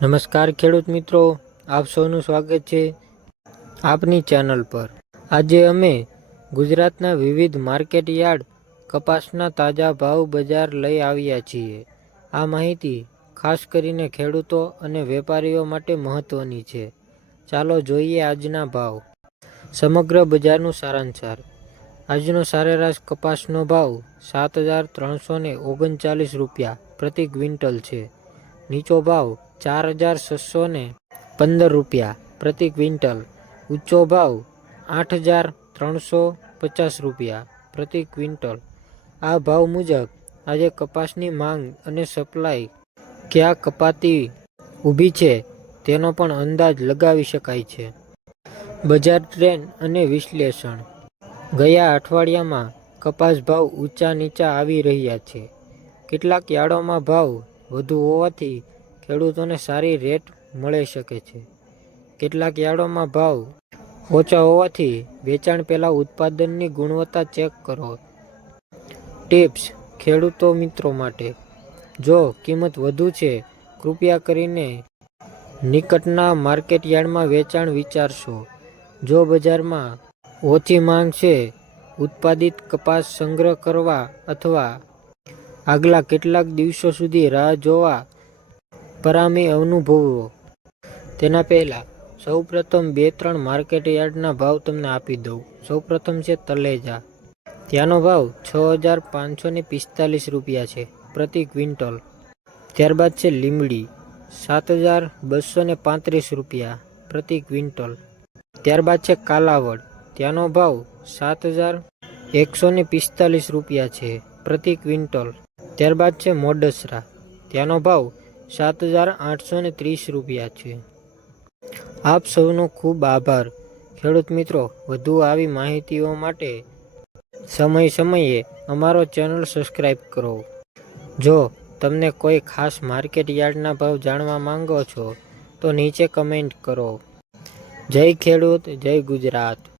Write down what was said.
નમસ્કાર ખેડૂત મિત્રો, આપ સૌનું સ્વાગત છે આપની ચેનલ પર। આજે અમે ગુજરાતના વિવિધ માર્કેટ યાર્ડ કપાસના તાજા ભાવ બજાર લઈ આવ્યા છીએ। આ માહિતી ખાસ કરીને ખેડૂતો અને વેપારીઓ માટે મહત્વની છે। ચાલો જોઈએ આજના ભાવ। સમગ્ર બજારનું સારાંશ। આજનો સરેરાશ કપાસનો ભાવ 7,339 રૂપિયા પ્રતિ ક્વિન્ટલ છે। નીચો ભાવ 4,615 રૂપિયા પ્રતિ ક્વિન્ટલ, ઊંચો ભાવ 8,350 રૂપિયા પ્રતિ ક્વિન્ટલ। આ ભાવ મુજબ આજે કપાસની માંગ અને સપ્લાય ક્યાં કપાતી ઊભી છે તેનો પણ અંદાજ લગાવી શકાય છે। બજાર ટ્રેન્ડ અને વિશ્લેષણ। ગયા અઠવાડિયામાં કપાસ ભાવ ઊંચા નીચા આવી રહ્યા છે। કેટલાક યાર્ડોમાં ભાવ વધુ હોવાથી ખેડૂતોને સારી રેટ મળી શકે છે। કેટલાક યાર્ડોમાં ભાવ ઓછા હોવાથી વેચાણ પહેલા ઉત્પાદનની ગુણવત્તા ચેક કરો। ટિપ્સ ખેડૂતો મિત્રો માટે, જો કિંમત વધુ છે, કૃપા કરીને નિકટના માર્કેટ યાર્ડમાં વેચાણ વિચારશો। જો બજારમાં ઓછી માંગ છે, ઉત્પાદિત કપાસ સંગ્રહ કરવા અથવા આગલા કેટલાક દિવસો સુધી રાહ જોવા પરામી અનુભવો। તેના પહેલા સૌપ્રથમ 2-3 માર્કેટ યાર્ડના ભાવ તમને આપી દઉં। સૌપ્રથમ છે તળેજા, ત્યાંનો ભાવ 6,545 રૂપિયા છે પ્રતિ ક્વિન્ટલ। ત્યારબાદ છે લીંબડી, 7,235 રૂપિયા પ્રતિ ક્વિન્ટલ। ત્યારબાદ છે કાલાવડ, ત્યાંનો ભાવ 7,145 રૂપિયા છે પ્રતિ ક્વિન્ટલ। ત્યારબાદ છે મોડસરા, ત્યાંનો ભાવ 7,830 રૂપિયા છે। આપ સૌનો ખૂબ આભાર ખેડૂત મિત્રો। વધુ આવી માહિતીઓ માટે સમયે અમારો ચેનલ સબસ્ક્રાઈબ કરો। જો તમને કોઈ ખાસ માર્કેટ યાર્ડના ભાવ જાણવા માંગો છો તો નીચે કમેન્ટ કરો। જય ખેડૂત, જય ગુજરાત।